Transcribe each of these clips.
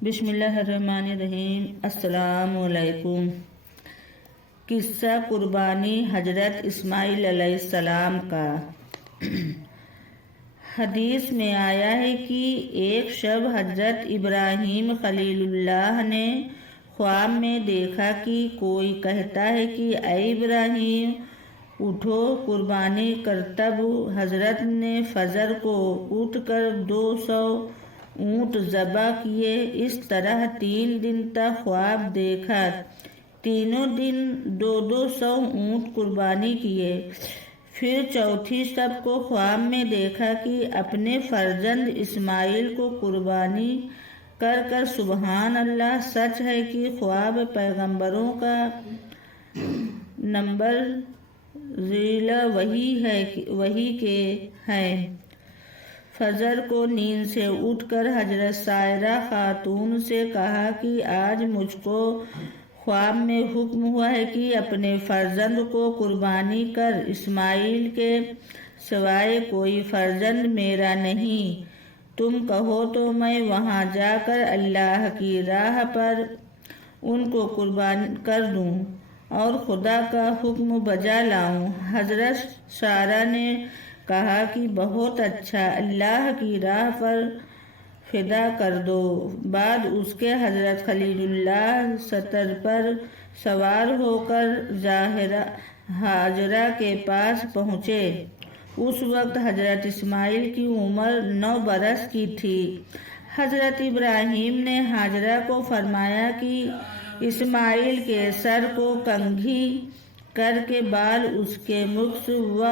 بسم اللہ الرحمن الرحیم۔ السلام علیکم۔ قصہ قربانی حضرت اسماعیل علیہ السلام کا۔ حدیث میں آیا ہے کہ ایک شب حضرت ابراہیم خلیل اللہ نے خواب میں دیکھا کہ کوئی کہتا ہے کہ اے ابراہیم اٹھو قربانی کر۔ تب حضرت نے فجر کو اٹھ کر 200 اونٹ ذبح کیے۔ اس طرح 3 دن تک خواب دیکھا، تینوں دن 200 اونٹ قربانی کیے۔ پھر چوتھی شب کو خواب میں دیکھا کہ اپنے فرزند اسماعیل کو قربانی کر سبحان اللہ، سچ ہے کہ خواب پیغمبروں کا نمبر ضلع وحی کے ہیں۔ فجر کو نیند سے اٹھ کر حضرت سائرہ خاتون سے کہا کہ آج مجھ کو خواب میں حکم ہوا ہے کہ اپنے فرزند کو قربانی کر۔ اسماعیل کے سوائے کوئی فرزند میرا نہیں، تم کہو تو میں وہاں جا کر اللہ کی راہ پر ان کو قربان کر دوں اور خدا کا حکم بجا لاؤں۔ حضرت سارہ نے کہا کہ بہت اچھا، اللہ کی راہ پر فدا کر دو۔ بعد اس کے حضرت خلیل اللہ ستر پر سوار ہو کر ہاجرہ کے پاس پہنچے۔ اس وقت حضرت اسماعیل کی عمر 9 برس کی تھی۔ حضرت ابراہیم نے ہاجرہ کو فرمایا کہ اسماعیل کے سر کو کنگھی کر کے بال اس کے مکس و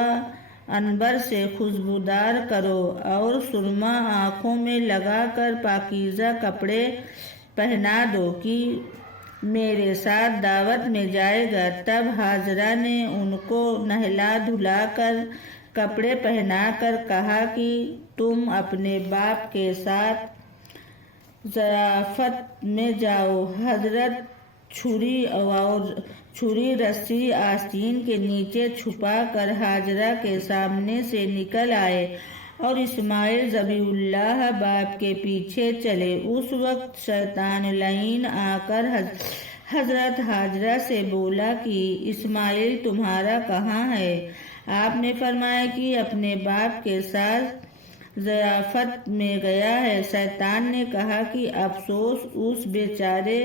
عنبر سے خوشبودار کرو اور سرما آنکھوں میں لگا کر پاکیزہ کپڑے پہنا دو کہ میرے ساتھ دعوت میں جائے گا۔ تب ہاجرہ نے ان کو نہلا دھلا کر کپڑے پہنا کر کہا کہ تم اپنے باپ کے ساتھ ضیافت میں جاؤ۔ حضرت چھری رسی آستین کے نیچے چھپا کر ہاجرہ کے سامنے سے نکل آئے اور اسماعیل ذبیح اللہ باپ کے پیچھے چلے۔ اس وقت شیطان لعین آ کر حضرت ہاجرہ سے بولا کہ اسماعیل تمہارا کہاں ہے؟ آپ نے فرمایا کہ اپنے باپ کے ساتھ ضیافت میں گیا ہے۔ شیطان نے کہا کہ افسوس، اس بیچارے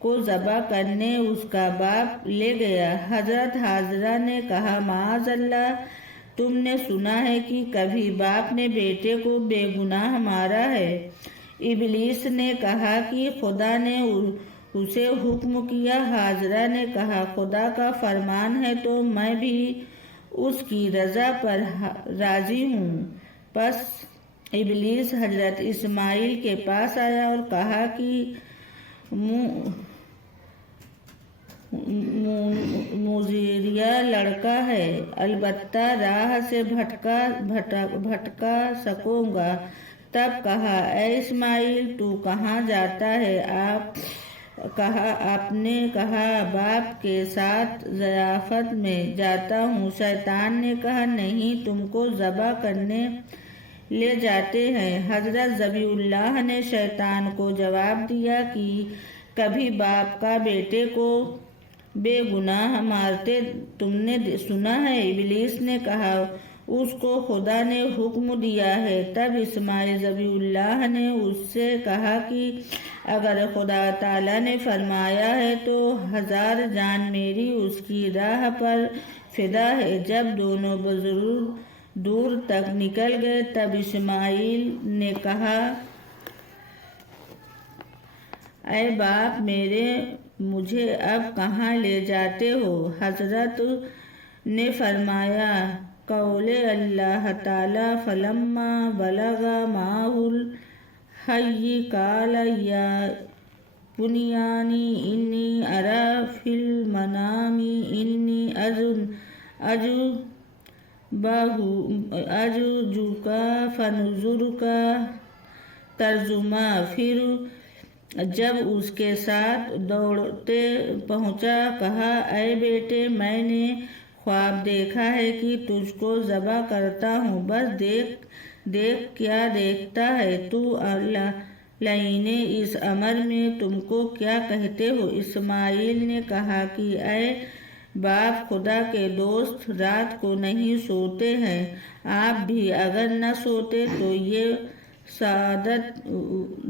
کو ذبح کرنے اس کا باپ لے گیا۔ حضرت ہاجرہ نے کہا معاذ اللہ، تم نے سنا ہے کہ کبھی باپ نے بیٹے کو بے گناہ مارا ہے؟ ابلیس نے کہا کہ خدا نے اسے حکم کیا۔ ہاجرہ نے کہا خدا کا فرمان ہے تو میں بھی اس کی رضا پر راضی ہوں۔ پس ابلیس حضرت اسماعیل کے پاس آیا اور کہا کہ مجریہ لڑکا ہے، البتہ راہ سے بھٹکا سکوں گا۔ تب کہا اے اسماعیل تو کہاں جاتا ہے؟ آپ نے کہا باپ کے ساتھ ضیافت میں جاتا ہوں۔ شیطان نے کہا نہیں، تم کو ذبح کرنے لے جاتے ہیں۔ حضرت ذبیح اللہ نے شیطان کو جواب دیا کہ کبھی باپ کا بیٹے کو بے گناہ مارتے تم نے سنا ہے؟ ابلیس نے کہا اس کو خدا نے حکم دیا ہے۔ تب اسماعیل ذبیح اللہ نے اس سے کہا کہ اگر خدا تعالیٰ نے فرمایا ہے تو 1000 جان میری اس کی راہ پر فدا ہے۔ جب دونوں بزرگ دور تک نکل گئے تب اسماعیل نے کہا اے باپ میرے، مجھے اب کہاں لے جاتے ہو؟ حضرت نے فرمایا قول اللہ تعالیٰ فلما بلغ معه الحی قال یا بنیانی انی اری فی المنام انی اذبحک فانظر ترجمہ۔ پھر جب اس کے ساتھ دوڑتے پہنچا کہا اے بیٹے، میں نے خواب دیکھا ہے کہ تجھ کو ذبح کرتا ہوں، بس دیکھ کیا دیکھتا ہے۔ تو لائنے اس امر میں تم کو کیا کہتے ہو؟ اسماعیل نے کہا کہ اے باپ، خدا کے دوست رات کو نہیں سوتے ہیں، آپ بھی اگر نہ سوتے تو یہ سعادت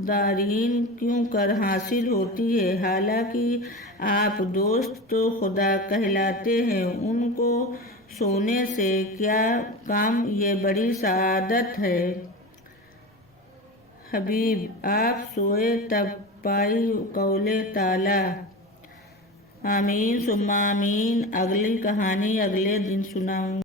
دارین کیوں کر حاصل ہوتی ہے؟ حالانکہ آپ دوست تو خدا کہلاتے ہیں، ان کو سونے سے کیا کام؟ یہ بڑی سعادت ہے۔ حبیب، آپ سوئے تب پائی قول تعالیٰ۔ آمین ثم آمین۔ اگلی کہانی اگلے دن سناؤں گی۔